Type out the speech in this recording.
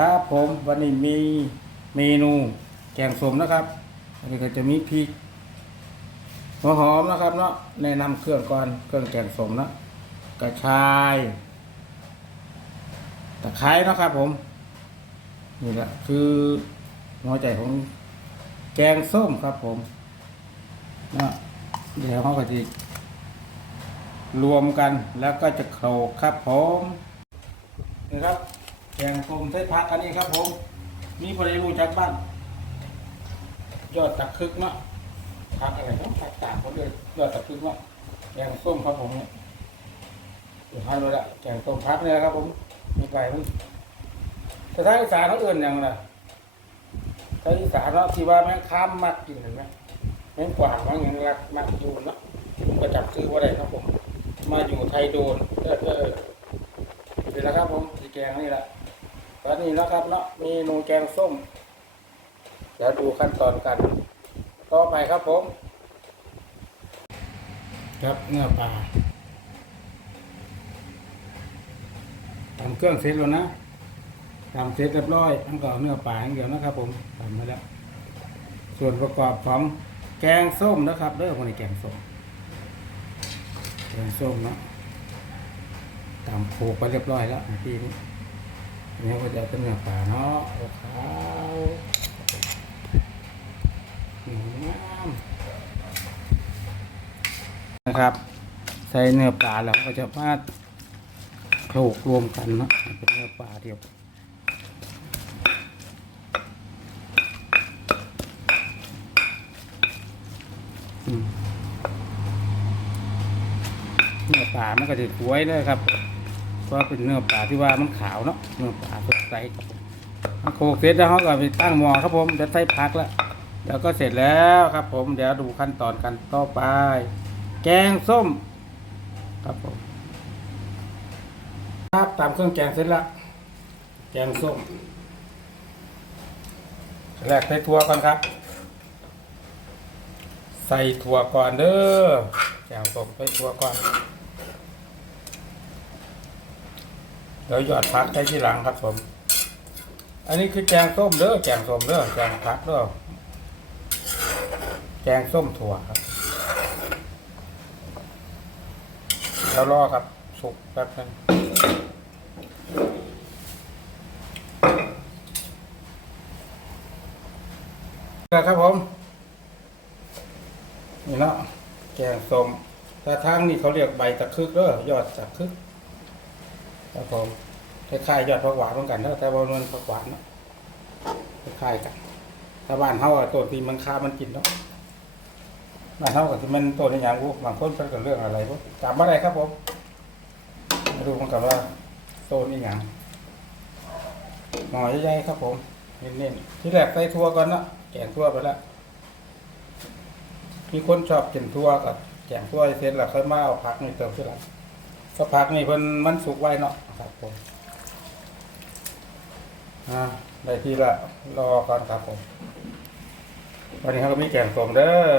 ครับผมวันนี้มีเมนูแกงส้มนะครับอันนี้ก็จะมีพริกหัวหอมนะครับเนาะแนะนำเครื่องก่อนเครื่องแกงส้มนะกระชายตะไคร้นะครับผมนี่แหละคือหัวใจของแกงส้มครับผมนะเดี๋ยวเขาก็จะรวมกันแล้วก็จะโขลกครับผมนี่ครับ แกงส้มใส่ผักอันนี้ครับผม มีบริรู้จักบ้างยอดตะคึกเนาะผักอะไรเนาะผักต่างคนเลยยอดตะคึกเนาะแกงส้มครับผมเนี่ยเดี๋ยวทานเลยละแกงส้มผักเนี่ยครับผมมีไก่มั้งแต่ถ้าอีสานเขาเอื่นอย่างไรถ้าอีสานเนาะที่ว่าแม่งข้ามมักกินเห็นไหมแม่งกว่างบางอย่างรักมักอยู่เนาะผมก็จับซื้อว่าได้ครับผม มาอยู่ไทยโดนเออเออนี่แหละครับผมสีแกงนี่แหละ นนี้นะครับเนาะเมนูแกงส้ม เดี๋ยวดูขั้นตอนกัน ต่อไปครับผม ครับเนื้อปลาทำเครื่องเสร็จแล้วนะทำเสร็จเรียบร้อยทั้งก็เอเนื้อปลาอย่างเดียวนะครับ ผมทำมาแล้ว ส่วนประกอบของแกงส้มนะครับเด้อคนนี้แกงส้มแกงส้มเนาะตำโขกไปเรียบร้อยแล้วทีนี้ อันนี้ก็จะเป็นเนื้อปลาเนาะขาวนะครับ ใส่เนื้อปลาแล้วก็จะมาโขลกรวมกันเนาะเป็นเนื้อปลาเดียวเนื้อปลามันก็จะสวยเลยครับ เพราะเป็นเนื้อปลาที่ว่ามันขาวเนาะเนื้อปลาสดใสมันโขลกเสร็จแล้วเขาก็ไปตั้งหม้อครับผมจะใส่ผักแล้วเดี๋ยวก็เสร็จแล้วครับผมเดี๋ยวดูขั้นตอนกันต่อไป แกงส้ม ครับผมครับตามเครื่องแกงเสร็จแล้วแกงส้มแรกใส่ถั่วก่อนครับ ใส่ถั่วก่อนเด้อแกงส้มใส่ถั่วก่อน เดี๋ยวหยอดพักใช้ที่หลังครับผม อันนี้คือแกงส้มเด้อแกงส้มเด้อแกงพักเด้อแกงส้มถั่วครับแล้วรอครับสุกแป๊บนึงครับผม นี่เนาะแกงส้มถ้าทางนี่เขาเรียกใบตะคึกเด้อยอดตะคึก ครับผมคล้ายๆยอดผักหวานเหมือนกันเนอะแต่ว่ามันผักหวานเนาะคล้ายๆกันถ้าบ้านเฮาอะต้นที่มันคามันกินเนาะบ้านเฮากับที่มันต้นในอย่างกูบางคนเป็นกับเรื่องอะไรพวกจำไม่ได้ครับผมมาดูกันว่าต้นนี่อย่างหน่อยใหญ่ๆครับผมเน้นๆที่แรกใส่ทั่วก่อนเนาะแกงทั่วไปแล้วมีคนชอบกินทั่วกับแกงทั่วเสร็จแล้วค่อยมาเอาผักนี่เติมทีหลัง สักพักนี่เพิ่นมันสุกไว้เนาะครับผมอ่าได้ทีละรอก่อนครับผม วันนี้เขาก็มีแกงส้มเด้อ